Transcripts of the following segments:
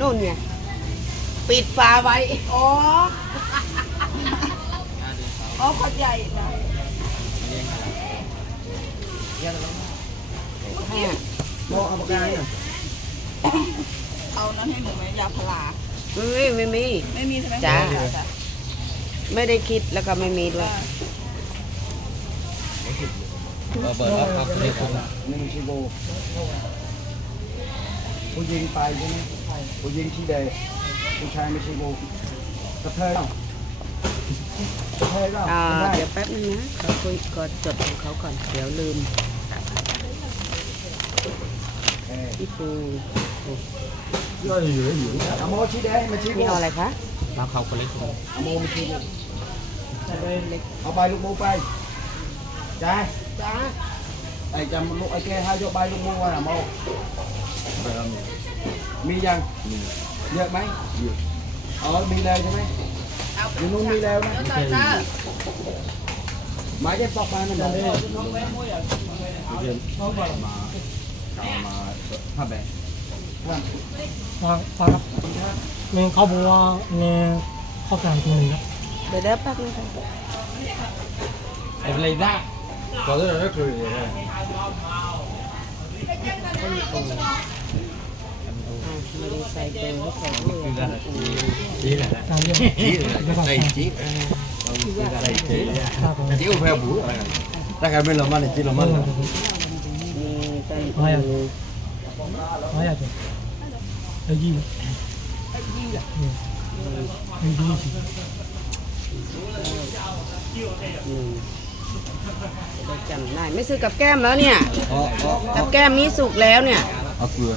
นู่นไงปิดฝาไว้อ๋ออ๋อขวดใหญ่นะ โมเอาปากกาเนี่ย เอานั้นให้หนูไหมยาพารา ไม่มี ไม่มีใช่ไหม จ้า ไม่ได้คิดแล้วก็ไม่มีด้วย เปิดรับครับนี่คุณ นี่มันชิโบผู้หญิงไปใช่ไหมผู้หญิงที่ใดผู้ชายไม่ชิโบกระเทยกระเทยก็ เดี๋ ได้ ยวแป๊บนึงนะเขาคุยก่อนจดของเขาก่อนเดี๋ยวลืมพี่ปู เอาโมชี้แดงมาชี้โบ นี่เอาอะไรคะ มาเขาคนเล็ก เอาโมมาชี้โบเอาใบลูกโมไปจ้า จ้า ไอ้จำลูกไอ้แกให้ยกใบลูกโมว่าโมมียังเยอะไหมอ๋อมีแล้วใช่ไหมอยู่นู้นมีแล้วนะหมายจะตอกมามันได้ผ้าแบง ครับเนี่ยเขาบอกว่าเนี่ยข้าวสารตัวหนึ่งครับ เดี๋ยวแป๊บนึงค่ะ อะไรได้ก็ได้แล้วคือ ไม่ได้ใส่เบอร์ให้ใส่เบอร์ จีแหละ การเรียน จีใส่จีใส่จีจีอุปถัมภ์ถ้าใครไม่ละมันจีละมัน มีกัน ร้อยอ่ะร้อยอ่ะจ้ะไอ้ยี่ไอ้ยี่สิ จำได้ไม่ซื้อกับแก้มแล้วเนี่ยกับแก้มนี้สุกแล้วเนี่ย เอาเกลือ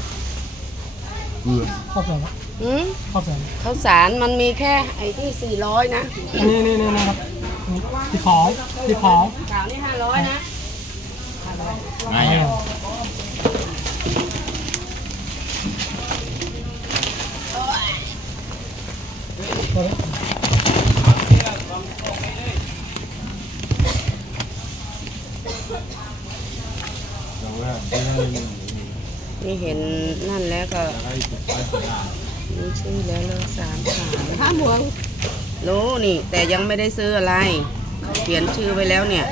ข้าวสาร อืม ข้าวสาร ข้าวสารมันมีแค่ไอ้ที่400นะ นี่นะครับที่ของ ขาวนี่500นะ ง่ายอ่ะ นี่เห็นนั่นแล้วก็นี่ซื้อแล้วเลย3 5หัวรู้นี่แต่ยังไม่ได้ซื้ออะไร เขียนชื่อไว้แล้วเนี่ย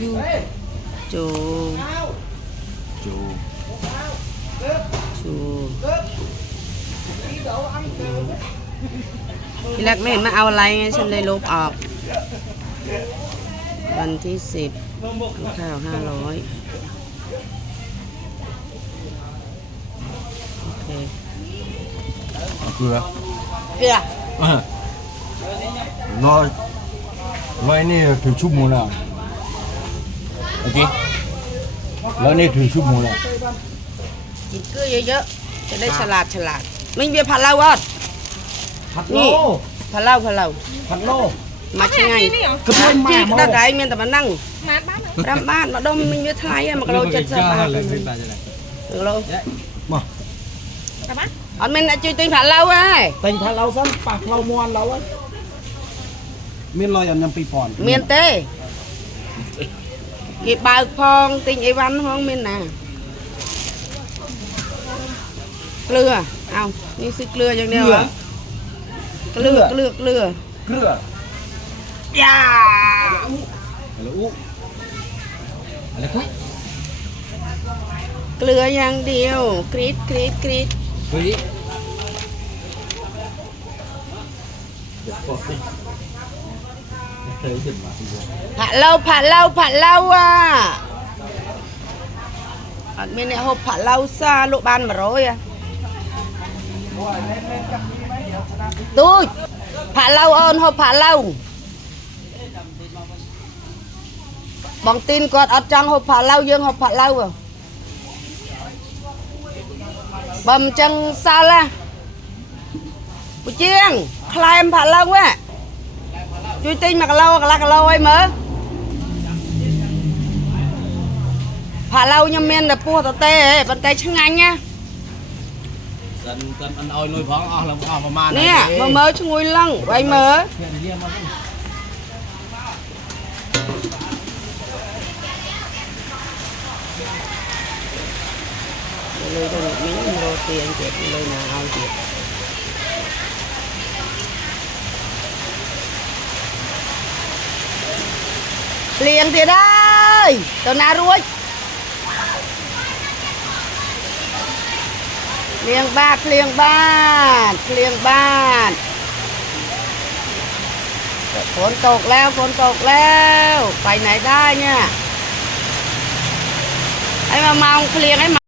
จูจูทีแรกไม่เห็นมาเอาอะไรไงฉันเลยลบออก วันที่10ข้าว500โอเค เกลือ เกลือ รอนี่ถึงชั่วโมงแล้วโอเคแล้วนี่ถึงชั่วโมงแล้ว กินเกลือเยอะๆจะได้ฉลาดไม่มีผัดเหล้าวอด ผัดโล นี่ผัดเหล้า ผัดโล มาใช่ไง กระเทยมา จีก โม ได้ไดเมียนแต่มานั่งรำบ้านมาดมมันมีไทยอะมันก็เราจะสบายเราอันมันจุยติงผัดเหล้าไง แต่งผัดเราซ้ำปากเรามวนเราอะมีรอยยำปีปอน เมียนเต้กี่บาทพองติงไอวันพองเมียนน่ะเกลือเอานี่ซื้อเกลืออย่างเดียวเหรอเกลือ เกลือ อย่า อะไรครับ เกลืออย่างเดียวกรีด เฮ้ยเคยขึ้นมาทีเดียว ผัดเหล้าอ่ะอันนี้เนี่ยเขาผัดเหล้าซาลูกบ้านมาโรยอ่ะตู้ผัดเหล้าเอิญเขาผัดเหล้าบองตีนกอดอัดจังเขาผัดเหล้ายังเขาผัดเหล้าอ่ะบอมจังซาละปุเจียงคลายมผัดเหล้าว่ะจุยติงมากเหล้ากะลากะเหล้าไอ้เหมอผ่าเรายังเมียนแต่ปูตะเต้ปันเต้ช่างไงเนี่ย กันอันเอาลอยพ้องเอาแล้วเอาประมาณ เนี่ยมาเมื่อช่วยลังไว้เมื่อเลยตรงนี้โรตีอันเจ็บเลยนะเอาเจ็บ เปลี่ยงthì đây tao na ruồiเปลี่ยงบ้านฝนตกแล้วไปไหนได้เนี่ยให้มาเมาเปลี่ยงให้มา